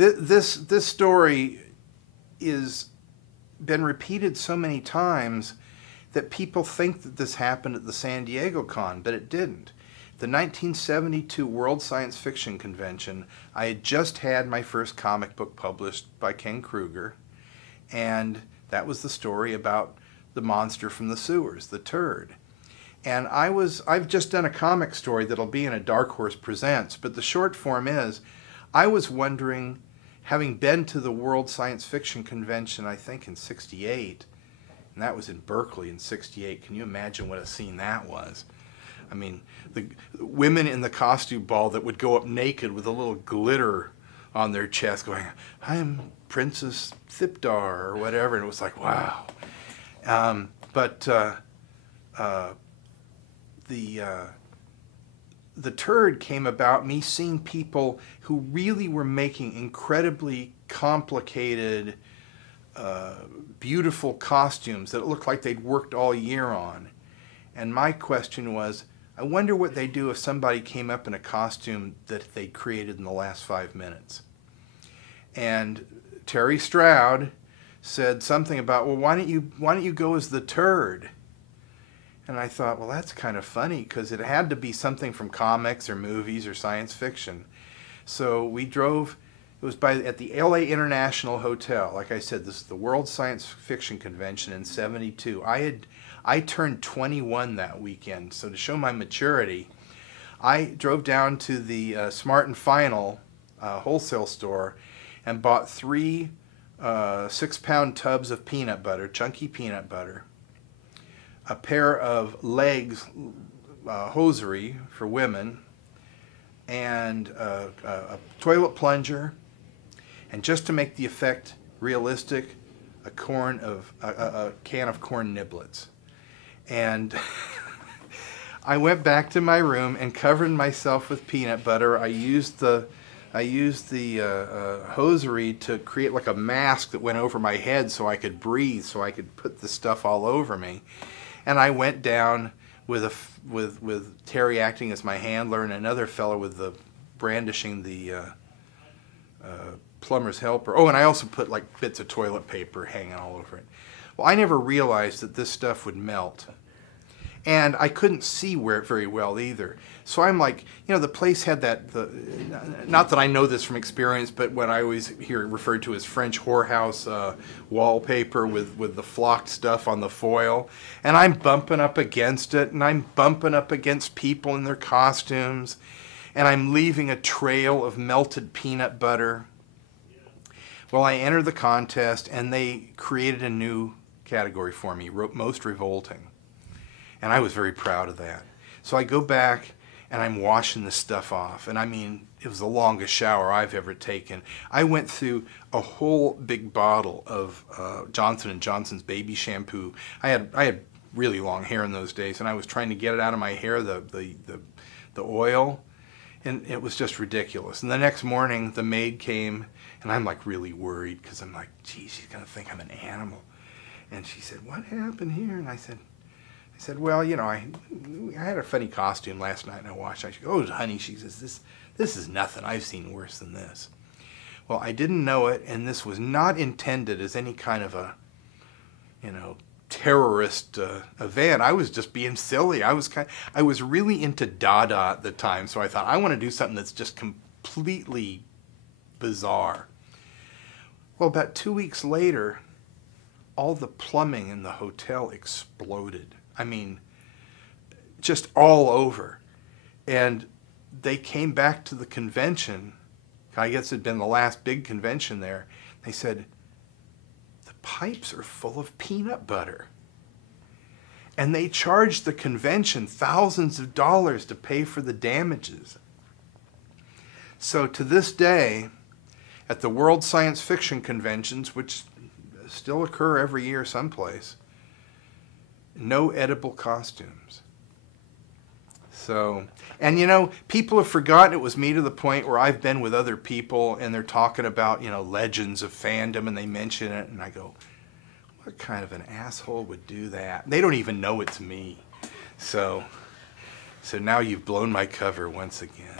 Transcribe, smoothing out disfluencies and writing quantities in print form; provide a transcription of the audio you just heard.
This story is been repeated so many times that people think that this happened at the San Diego Con, but it didn't. The 1972 World Science Fiction Convention, I had just had my first comic book published by Ken Kruger, and that was the story about the monster from the sewers, the Turd. And I've just done a comic story that'll be in a Dark Horse Presents, but the short form is, I was wondering, having been to the World Science Fiction Convention, I think in '68, and that was in Berkeley in '68, can you imagine what a scene that was? I mean, the women in the costume ball that would go up naked with a little glitter on their chest going, I'm Princess Thipdar or whatever, and it was like, wow. The Turd came about me seeing people who really were making incredibly complicated, beautiful costumes that looked like they'd worked all year on. And my question was, I wonder what they'd do if somebody came up in a costume that they'd created in the last 5 minutes. And Terry Stroud said something about, well, why don't you go as the Turd? And I thought, well, that's kind of funny, because it had to be something from comics or movies or science fiction. So we drove, it was at the LA International Hotel. Like I said, this is the World Science Fiction Convention in '72. I turned 21 that weekend, so to show my maturity, I drove down to the Smart and Final wholesale store and bought 3 6-pound tubs of peanut butter, chunky peanut butter, a pair of legs hosiery for women, and a toilet plunger, and just to make the effect realistic, a can of corn niblets. And I went back to my room and covered myself with peanut butter. I used the hosiery to create like a mask that went over my head so I could breathe, so I could put the stuff all over me. And I went down with Terry acting as my handler and another fellow with the brandishing the plumber's helper. Oh, and I also put like bits of toilet paper hanging all over it. Well, I never realized that this stuff would melt. And I couldn't see very well either. So I'm like, you know, the place had not that I know this from experience, but what I always hear referred to as French whorehouse wallpaper with the flocked stuff on the foil. And I'm bumping up against it, and I'm bumping up against people in their costumes, and I'm leaving a trail of melted peanut butter. Well, I entered the contest, and they created a new category for me, most revolting. And I was very proud of that. So I go back and I'm washing the stuff off. And I mean, it was the longest shower I've ever taken. I went through a whole big bottle of Johnson & Johnson's baby shampoo. I had really long hair in those days, and I was trying to get it out of my hair, the oil, and it was just ridiculous. And the next morning, the maid came, and I'm like really worried, because I'm like, geez, she's gonna think I'm an animal. And she said, what happened here? And I said, well, you know, I had a funny costume last night and I washed it. She goes, oh, honey, she says, this is nothing. I've seen worse than this. Well, I didn't know it, and this was not intended as any kind of a, you know, terrorist event. I was just being silly. I was really into Dada at the time, so I thought, I want to do something that's just completely bizarre. Well, about 2 weeks later, all the plumbing in the hotel exploded. I mean, just all over. And they came back to the convention. I guess it had been the last big convention there. They said, the pipes are full of peanut butter. And they charged the convention thousands of dollars to pay for the damages. So to this day, at the World Science Fiction Conventions, which still occur every year someplace, no edible costumes. So, and you know, people have forgotten it was me, to the point where I've been with other people and they're talking about, you know, legends of fandom, and they mention it, and I go, what kind of an asshole would do that? They don't even know it's me. So now you've blown my cover once again.